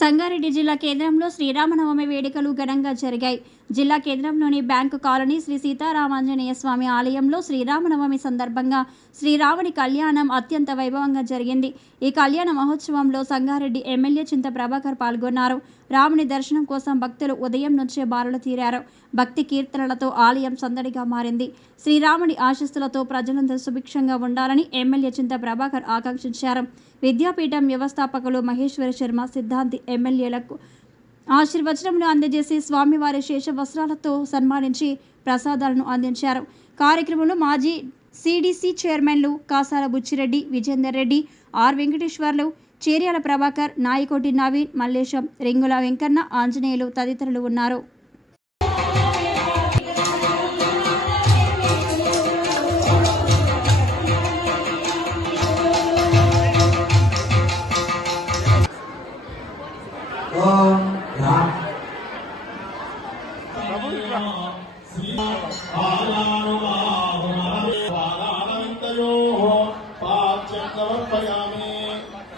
సంగారెడ్డి జిల్లా కేంద్రంలో శ్రీరామనవమి వేడుకలు ఘనంగా జరిగాయి. జిల్లా కేంద్రంలోని బ్యాంకు కాలనీ శ్రీ సీతారామాంజనేయ స్వామి ఆలయంలో శ్రీరామనవమి సందర్భంగా శ్రీరాముని కళ్యాణం అత్యంత వైభవంగా జరిగింది. ఈ కళ్యాణ మహోత్సవంలో సంగారెడ్డి ఎమ్మెల్యే చింత ప్రభాకర్ పాల్గొన్నారు. రాముని దర్శనం కోసం భక్తులు ఉదయం నుంచే బారులు తీరారు. భక్తి కీర్తనలతో ఆలయం సందడిగా మారింది. శ్రీరాముని ఆశీస్సులతో ప్రజలందరూ సుభిక్షంగా ఉండాలని ఎమ్మెల్యే చింత ప్రభాకర్ ఆకాంక్షించారు. విద్యాపీఠం వ్యవస్థాపకులు మహేశ్వర శర్మ, సిద్ధాంతి ఎమ్మెల్యేలకు ఆశీర్వచనములు అందజేసి స్వామివారి శేష వస్త్రాలతో సన్మానించి ప్రసాదాలను అందించారు. కార్యక్రమంలో మాజీ సిడిసి చైర్మన్లు కాసాల బుచ్చిరెడ్డి, విజేందర్ రెడ్డి, ఆర్ వెంకటేశ్వర్లు, చేర్యాల ప్రభాకర్, నాయకోటి నవీన్, మల్లేశం, రింగుల వెంకన్న, ఆంజనేయులు తదితరులు ఉన్నారు.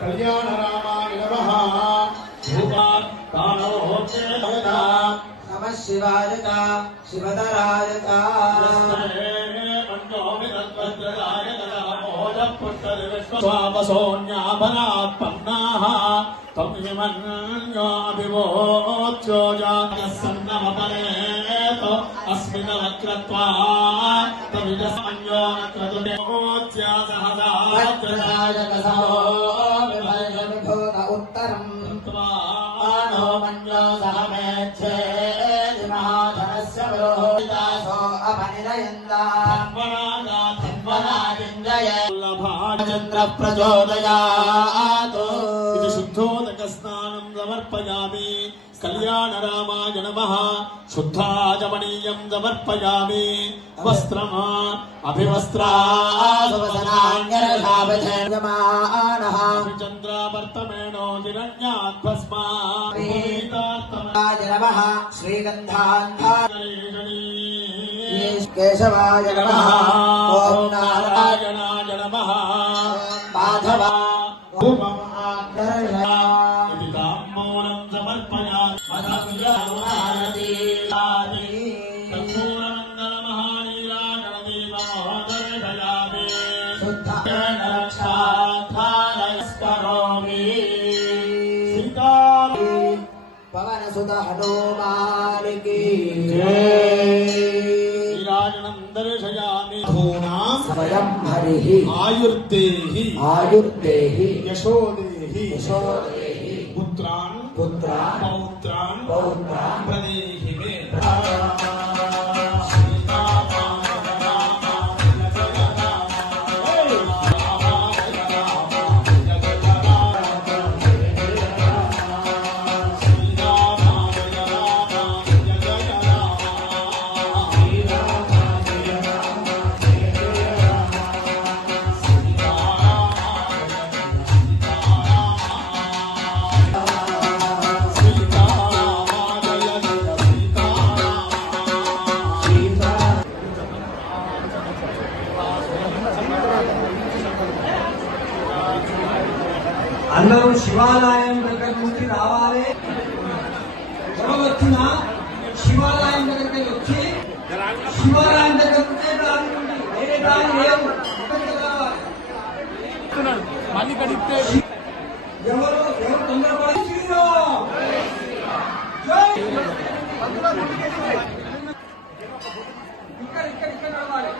కళ్యాణ రామాయ నమః శివాయ శివధరాయ స్వామసోన్యాభనాత్పన్నాః తం హిమన్యోభివోచ్యోజాగస్సన్నమపరేతో అస్మిన్ వక్రత్వా తమిదసంయో నక్రతుదేవోచ్యాసహదాత్రదాయకసో విభజవిభూత ఉత్తరం త్వానో మన్యో సహమేచ్ఛేది మహాధనస్య విరోహితాసో అపనిరయందా చంద్ర ప్రచోదయాత్ ఇది శుద్ధోదక స్నానం సమర్పయామి. కళ్యాణ రామాయ నమః శుద్ధాజమనీయం సమర్పయామి. వస్త్రం అభివస్త్రావసనాంగరశాభజయమానః చంద్రావర్తమేణో హిరణ్యాద్భస్మాయ నమః శ్రీగంధాంధారణీ కేశవాయ నమః ఓం నారాయణాయ నమః మాధవా ఓం ఆకర్షయామి తాంబూలం సమర్పయామి మదవ్యాహారతి ఆది కర్పూరమంగళ మహానీలాగణదీపమోదర్శయామి శుద్ధేన రక్షాధారయస్కరోమి. సీతా పవనసుత హనుమానికి దర్శయామి. స్వయం హరిః ఆయుర్దేహి యశోదేహి పుత్రాన్ పౌత్రాన్ ప్రదేహి మే. అందరూ శివాలయం దగ్గర నుంచి రావాలి. ఎవరు వచ్చినా శివాలయం దగ్గరికి వచ్చి శివాలయం దగ్గర నుంచే దారి ఉంది. వేరే దారి లేవు. ఎవరు తొందరపడి ఇక్కడ నడవాలి.